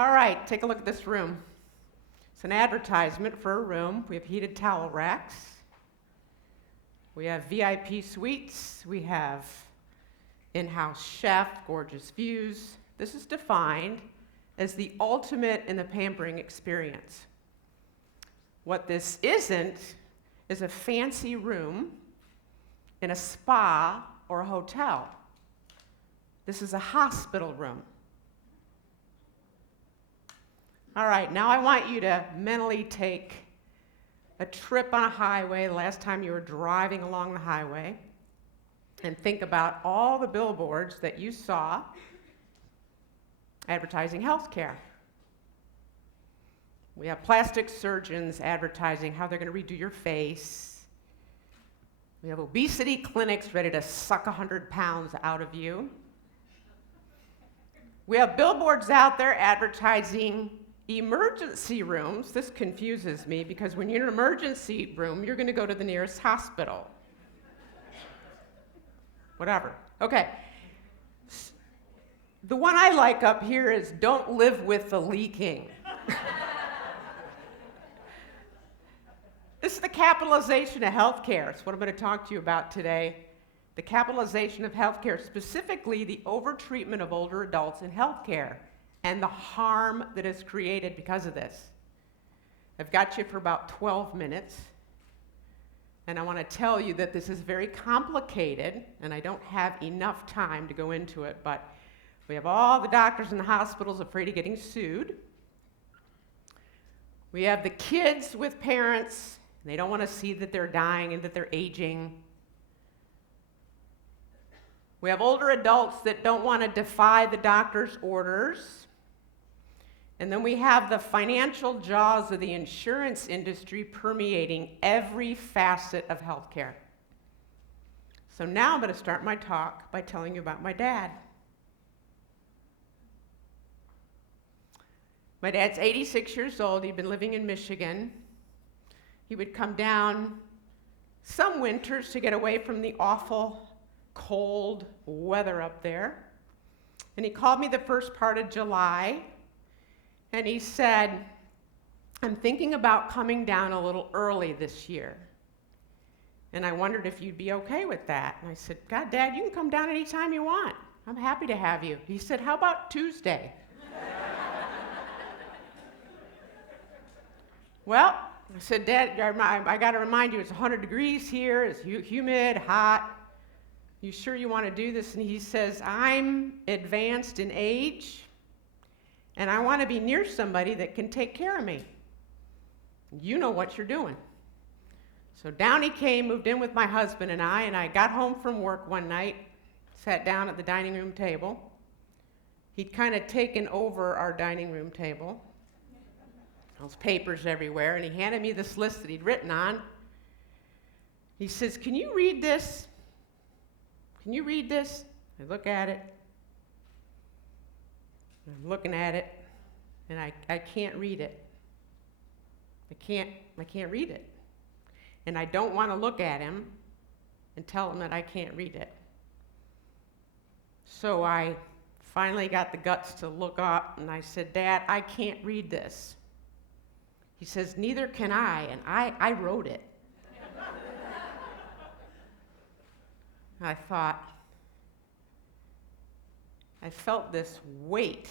All right, take a look at this room. It's an advertisement for a room. We have heated towel racks. We have VIP suites. We have in-house chef, gorgeous views. This is defined as the ultimate in the pampering experience. What this isn't is a fancy room in a spa or a hotel. This is a hospital room. All right, now I want you to mentally take a trip on a highway, the last time you were driving along the highway, and think about all the billboards that you saw advertising healthcare. We have plastic surgeons advertising how they're going to redo your face. We have obesity clinics ready to suck 100 pounds out of you. We have billboards out there advertising emergency rooms. This confuses me because when you're in an emergency room, you're going to go to the nearest hospital. Whatever. Okay. The one I like up here is don't live with the leaking. This is the capitalization of healthcare. It's what I'm going to talk to you about today. The capitalization of healthcare, specifically the overtreatment of older adults in healthcare and the harm that is created because of this. I've got you for about 12 minutes, and I want to tell you that this is very complicated, and I don't have enough time to go into it, but we have all the doctors and the hospitals afraid of getting sued. We have the kids with parents, and they don't want to see that they're dying and that they're aging. We have older adults that don't want to defy the doctor's orders. And then we have the financial jaws of the insurance industry permeating every facet of healthcare. So now I'm going to start my talk by telling you about my dad. My dad's 86 years old. He'd been living in Michigan. He would come down some winters to get away from the awful cold weather up there. And he called me the first part of July, and he said, I'm thinking about coming down a little early this year. And I wondered if you'd be okay with that. And I said, God, Dad, you can come down anytime you want. I'm happy to have you. He said, how about Tuesday? Well, I said, Dad, I got to remind you, it's 100 degrees here, it's humid, hot. You sure you want to do this? And he says, I'm advanced in age, and I want to be near somebody that can take care of me. You know what you're doing. So down he came, moved in with my husband and I got home from work one night, sat down at the dining room table. He'd kind of taken over our dining room table. Those papers everywhere, and he handed me this list that he'd written on. He says, can you read this? Can you read this? I look at it. I'm looking at it, and I can't read it. I can't read it. And I don't want to look at him and tell him that I can't read it. So I finally got the guts to look up, and I said, Dad, I can't read this. He says, neither can I, and I wrote it. I thought, I felt this weight,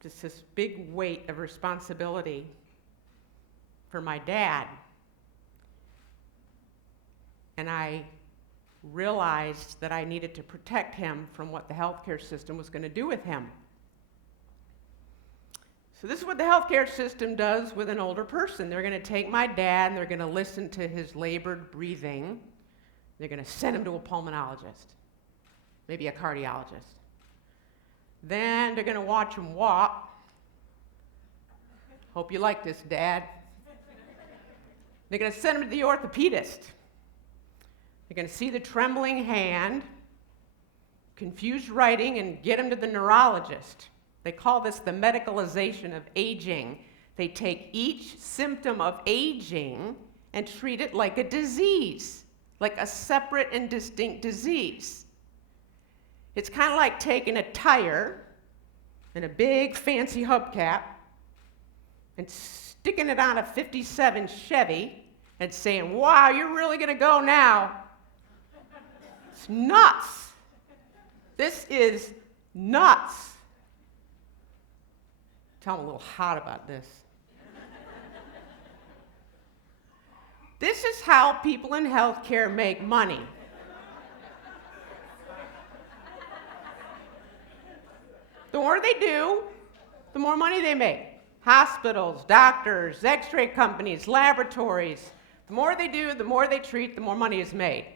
just this big weight of responsibility for my dad. And I realized that I needed to protect him from what the healthcare system was going to do with him. So this is what the healthcare system does with an older person. They're going to take my dad and they're going to listen to his labored breathing. They're going to send him to a pulmonologist, maybe a cardiologist. Then they're going to watch him walk. Hope you like this, Dad. They're going to send him to the orthopedist. They're going to see the trembling hand, confused writing, and get him to the neurologist. They call this the medicalization of aging. They take each symptom of aging and treat it like a disease, like a separate and distinct disease. It's kind of like taking a tire and a big fancy hubcap and sticking it on a 57 Chevy and saying, wow, you're really going to go now. It's nuts. This is nuts. Tell them a little hot about this. This is how people in healthcare make money. The more they do, the more money they make. Hospitals, doctors, x-ray companies, laboratories. The more they do, the more they treat, the more money is made.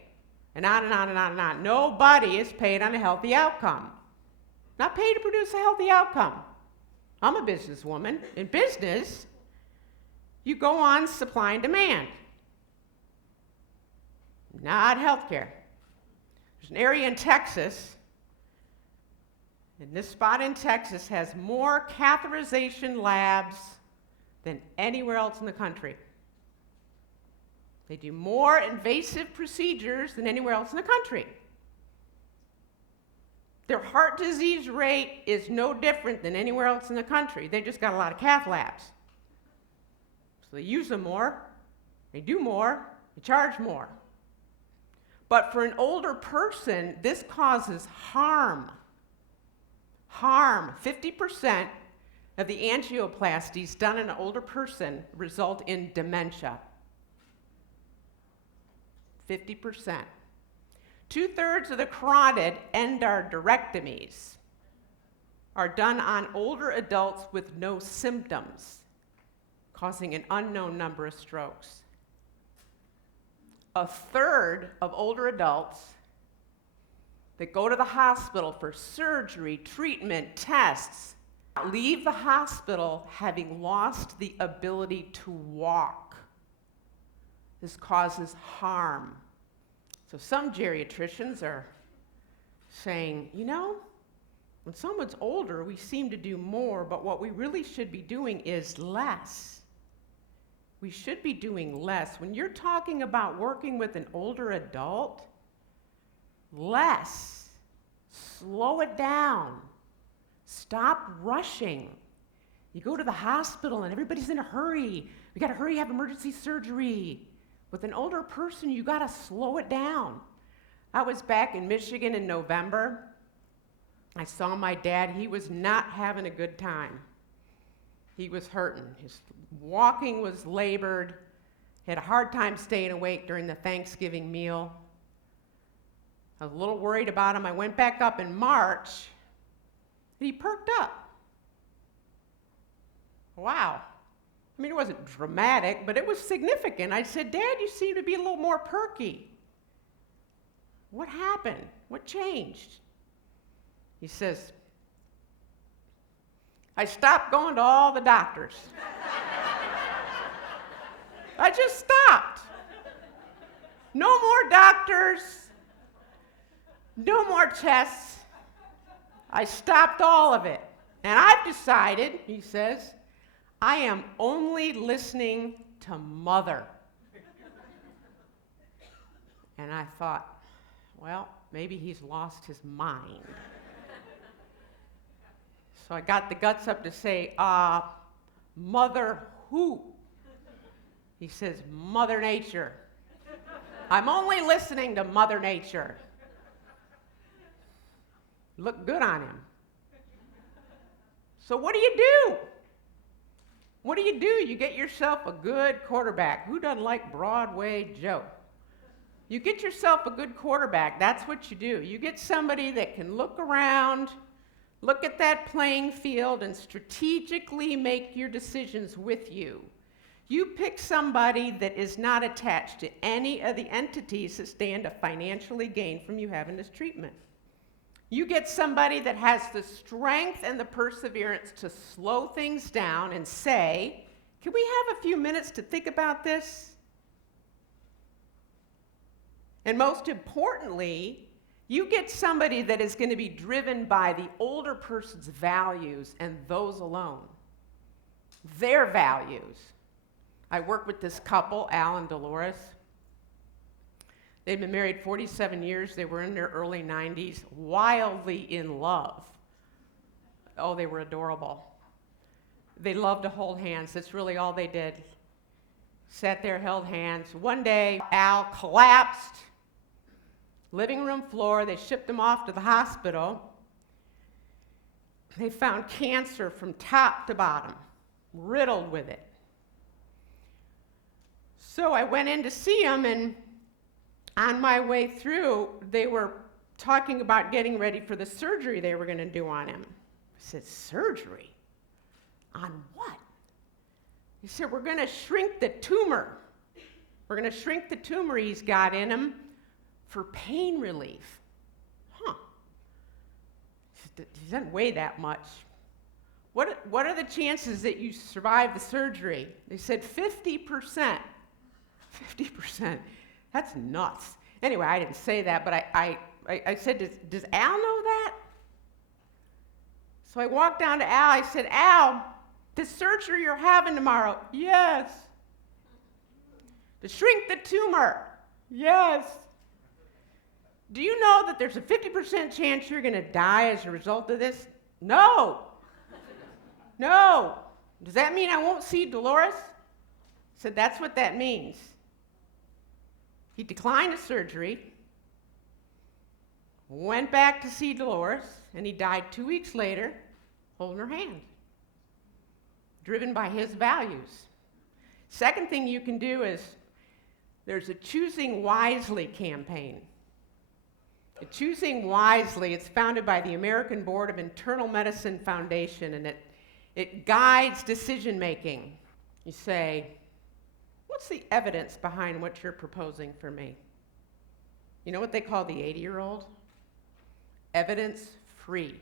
And on and on and on and on. Nobody is paid on a healthy outcome. Not paid to produce a healthy outcome. I'm a businesswoman. In business, you go on supply and demand. Not healthcare. There's an area in Texas, and this spot in Texas has more catheterization labs than anywhere else in the country. They do more invasive procedures than anywhere else in the country. Their heart disease rate is no different than anywhere else in the country. They just got a lot of cath labs. So they use them more, they do more, they charge more. But for an older person, this causes harm. Harm. 50% of the angioplasties done in an older person result in dementia. 50%. 2/3 of the carotid endarterectomies are done on older adults with no symptoms, causing an unknown number of strokes. 1/3 of older adults that go to the hospital for surgery, treatment, tests, leave the hospital having lost the ability to walk. This causes harm. So some geriatricians are saying, you know, when someone's older, we seem to do more, but what we really should be doing is less. We should be doing less. When you're talking about working with an older adult, less. Slow it down. Stop rushing. You go to the hospital and everybody's in a hurry. We gotta hurry, have emergency surgery. With an older person, you gotta slow it down. I was back in Michigan in November. I saw my dad. He was not having a good time. He was hurting. His walking was labored. He had a hard time staying awake during the Thanksgiving meal. I was a little worried about him. I went back up in March, and he perked up. Wow. I mean, it wasn't dramatic, but it was significant. I said, Dad, you seem to be a little more perky. What happened? What changed? He says, I stopped going to all the doctors. I just stopped. No more doctors. No more tests. I stopped all of it. And I've decided, he says, I am only listening to Mother. And I thought, well, maybe he's lost his mind. So I got the guts up to say, Mother who? He says, Mother Nature. I'm only listening to Mother Nature. Looked good on him. So what do you do? What do? You get yourself a good quarterback. Who doesn't like Broadway Joe? You get yourself a good quarterback. That's what you do. You get somebody that can look around, look at that playing field, and strategically make your decisions with you. You pick somebody that is not attached to any of the entities that stand to financially gain from you having this treatment. You get somebody that has the strength and the perseverance to slow things down and say, can we have a few minutes to think about this? And most importantly, you get somebody that is going to be driven by the older person's values and those alone. Their values. I work with this couple, Al and Dolores. They've been married 47 years. They were in their early 90s, wildly in love. oh, they were adorable. They loved to hold hands. That's really all they did. Sat there, held hands. One day, Al collapsed, living room floor. They shipped him off to the hospital. They found cancer from top to bottom, riddled with it. So I went in to see him, and on my way through, they were talking about getting ready for the surgery they were going to do on him. I said, surgery? On what? He said, we're going to shrink the tumor. We're going to shrink the tumor he's got in him for pain relief. Huh. He doesn't weigh that much. What are the chances that you survive the surgery? They said 50%. 50%. That's nuts. Anyway, I didn't say that, but I said, does Al know that? So I walked down to Al. I said, Al, the surgery you're having tomorrow? Yes. To shrink the tumor? Yes. Do you know that there's a 50% chance you're going to die as a result of this? No. No. Does that mean I won't see Dolores? I said, that's what that means. He declined the surgery, went back to see Dolores, and he died 2 weeks later holding her hand, driven by his values. Second thing you can do is there's a Choosing Wisely campaign. The Choosing Wisely, it's founded by the American Board of Internal Medicine Foundation, and it guides decision making. You say, what's the evidence behind what you're proposing for me? You know what they call the 80-year-old? Evidence-free.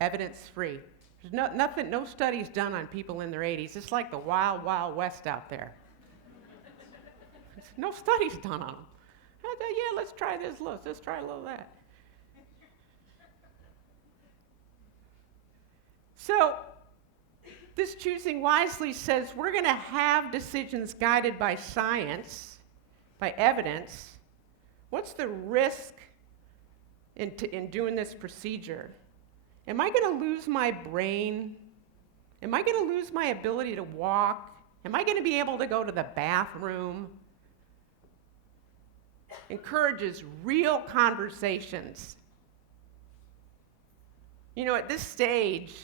Evidence-free. There's no studies done on people in their 80s. It's like the wild, wild west out there. No studies done on them. Yeah, let's try this, let's try a little of that. So, this Choosing Wisely says we're going to have decisions guided by science, by evidence. What's the risk in doing this procedure? Am I going to lose my brain? Am I going to lose my ability to walk? Am I going to be able to go to the bathroom? Encourages real conversations. You know, at this stage,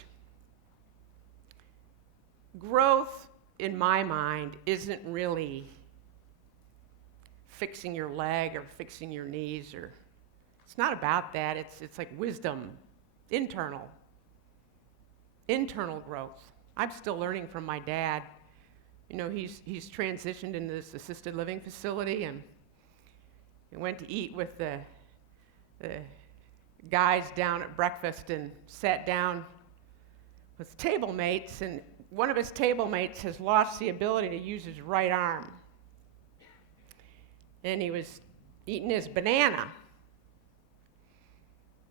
growth, in my mind, isn't really fixing your leg or fixing your knees, or it's not about that. It's like wisdom, internal growth. I'm still learning from my dad. You know, he's transitioned into this assisted living facility, and we went to eat with the guys down at breakfast and sat down with table mates, and one of his table mates has lost the ability to use his right arm. And he was eating his banana.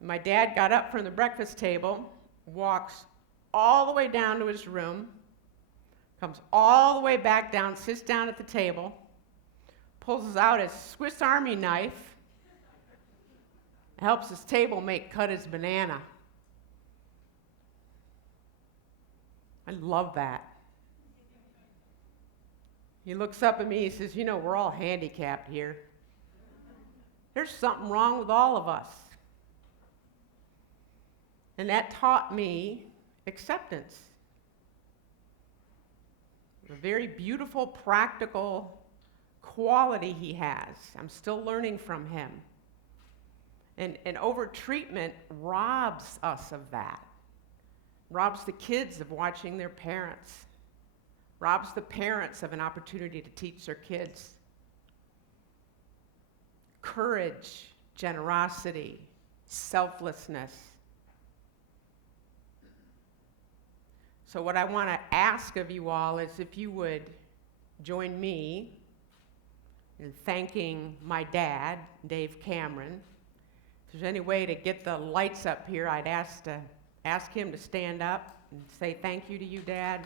My dad got up from the breakfast table, walks all the way down to his room, comes all the way back down, sits down at the table, pulls out his Swiss Army knife, helps his table mate cut his banana. I love that. He looks up at me, he says, you know, we're all handicapped here. There's something wrong with all of us. And that taught me acceptance. A very beautiful, practical quality he has. I'm still learning from him. And overtreatment robs us of that. Robs the kids of watching their parents. Robs the parents of an opportunity to teach their kids. Courage, generosity, selflessness. So what I want to ask of you all is if you would join me in thanking my dad, Dave Cameron. If there's any way to get the lights up here, I'd ask him to stand up and say thank you to you, Dad.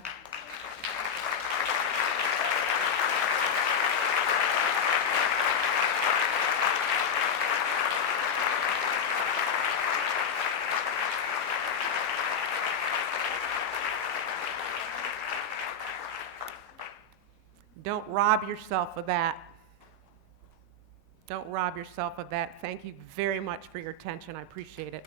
Don't rob yourself of that. Don't rob yourself of that. Thank you very much for your attention. I appreciate it.